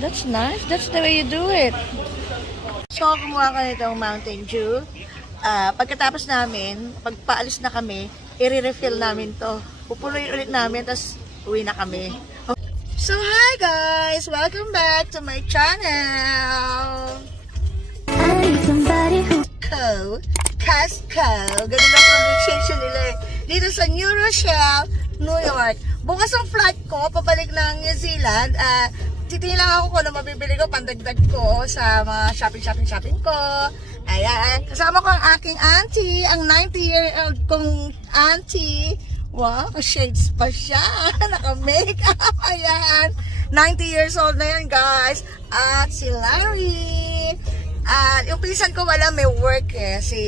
That's nice. That's the way you do it. So, kumuha ka nitong Mountain Dew. Pagkatapos namin, pagpaalis na kami, i-refill namin to. Pupunuin ulit namin, tapos uwi na kami. So, hi guys! Welcome back to my channel! Costco. Ganun ang pronunciation nila eh. Dito sa New Rochelle, New York. Bukas ang flight ko, pabalik ng New Zealand. Titingin lang ako kung ano mabibili ko, pandagdag ko sa mga shopping ko. Ayan. Kasama ko ang aking auntie, ang 90-year-old kong auntie. Wow, shades pa siya. Naka-makeup. Ayan. 90 years old na yan, guys. At si Larry. At yung pinsan ko wala, may work eh. Si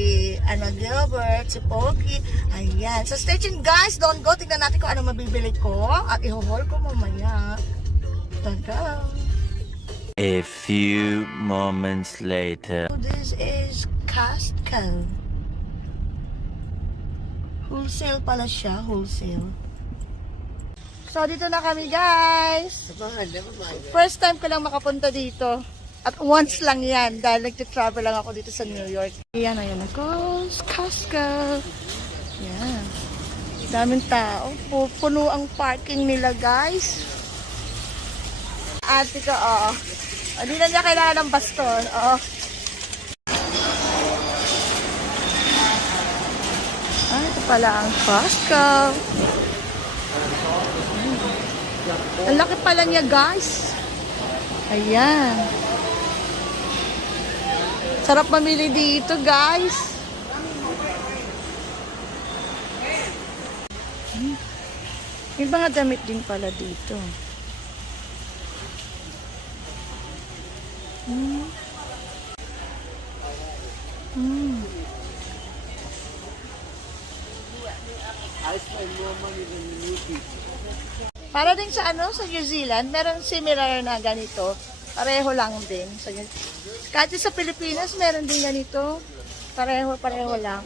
Gilbert, si Poki. Ayan. So stay tuned, guys. Don't go. Tignan natin kung ano mabibili ko. At i-haul ko mamaya. Taga. A few moments later. So this is Costco. Wholesale pala siya. Wholesale. So dito na kami, guys. First time ko lang makapunta dito. At once lang yan, dahil nag-travel lang ako dito sa New York. Ayan, ayan ako. Costco. Ayan. Daming tao. Puno ang parking nila, guys. Ate ko, oo. Hindi na niya kailangan ng baston. Oo. Ito pala ang Costco. Ang laki pala niya, guys. Ayan. Sarap mamili dito, guys. May mga damit din pala dito. Para din sa sa New Zealand, meron similar na ganito. Pareho lang din. Kahit sa Pilipinas, meron din ganito. Pareho lang.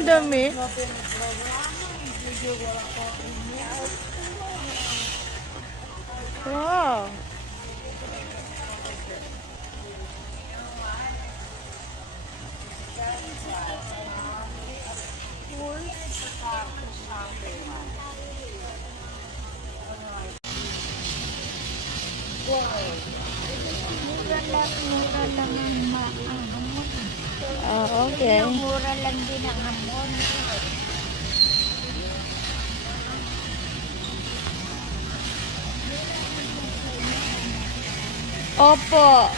Dami. Wow. Mura lang ang hamon. Okay. Mura lang din ang hamon. Opo.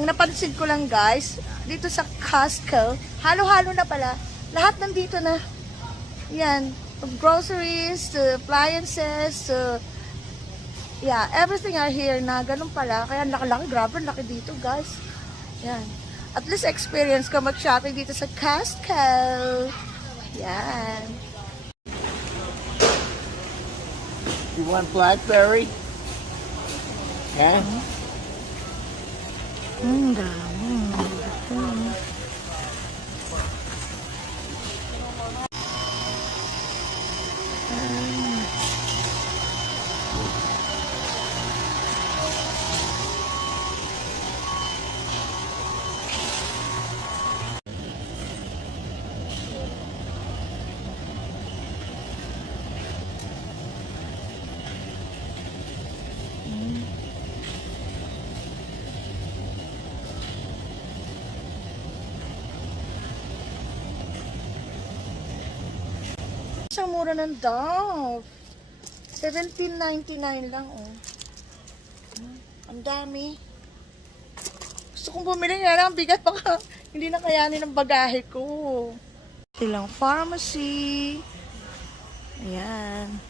Ang napansin ko lang, guys, dito sa Costco, halo-halo na pala. Lahat nandito na. Yan. From groceries to appliances to yeah, everything are here na. Ganun pala. Kaya laki-laki. Grabe, laki dito, guys. Yan. At least experience ko mag-shopping dito sa Costco. Yan. You want blackberry? Yeah? Dami. Sa mura ng Dove. $17.99 lang, oh. Ang dami. Gusto kong bumili nga lang. Bigat baka hindi na kayanin ng bagahe ko. Silang pharmacy. Ayan.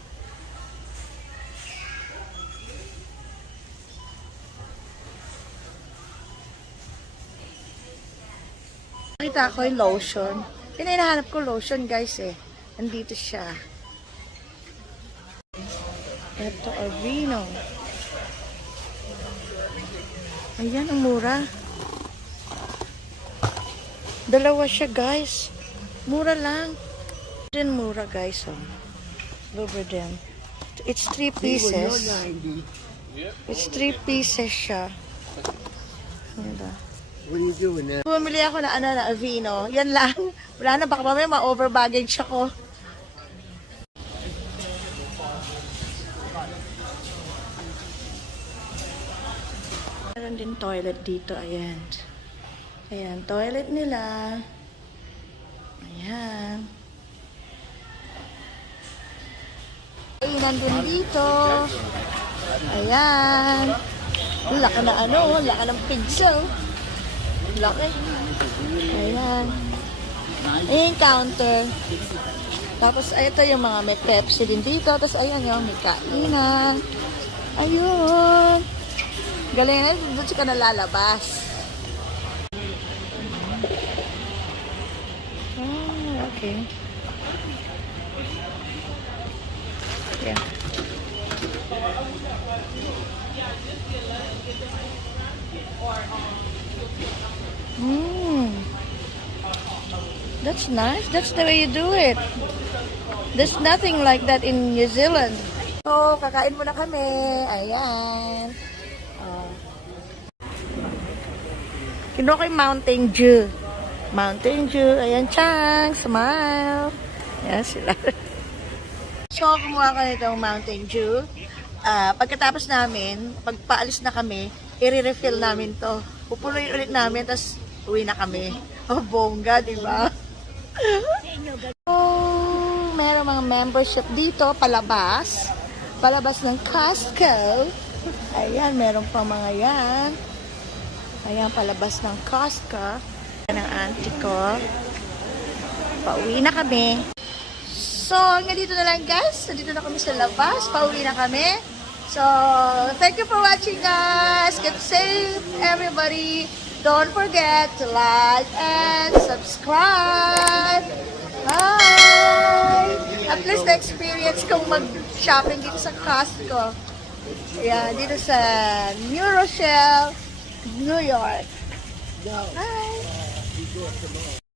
Nakita ko yung lotion. Hinahanap ko lotion, guys, eh. Andito siya. Ito, Aveeno. Ayan, ang mura. Dalawa siya, guys. Mura lang. Din mura, guys. Oh. Over them. It's 3 pieces. It's 3 pieces siya. Ganda. What are you doing now? Bumili ako na na Aveeno. Yan lang. Wala na, baka mamaya ma-over baggage ako. Meron din toilet dito, ayan. Ayan, toilet nila. Ayan. Ayun, din dito. Ayan. Laki na ano, laki ng pizza. Laki. Ayan. Ayan, counter. Tapos, ito yung mga may Pepsi din dito. Tapos, ayan yung may kainan. Ayun. Galing na, doon siya ka nalalabas. Ah, okay. Yeah. That's nice. That's the way you do it. There's nothing like that in New Zealand. So, kakain muna kami. Ayan. Oh. Kinuha ko yung Mountain Dew. Mountain Dew. Ayan, Chang. Smile. Ayan sila. So, kumuha ko nitong Mountain Dew. Pagkatapos namin, pagpaalis na kami, i-refill namin to. Pupuloy ulit namin, tapos uwi na kami. Oh, bongga, di ba? Oh, meron mga membership dito, palabas. Palabas ng Costco. Ayan, meron pa mga yan. Ayan, palabas ng Costco. Ayan ang auntie ko. Pauwi na kami. So, hanggang dito na lang guys. Nandito na kami sa labas. Pauwi na kami. So, thank you for watching guys. Keep safe everybody. Don't forget to like and subscribe. Bye! At least na-experience kong mag-shopping dito sa Costco. Yeah, dito sa New Rochelle, New York. Bye!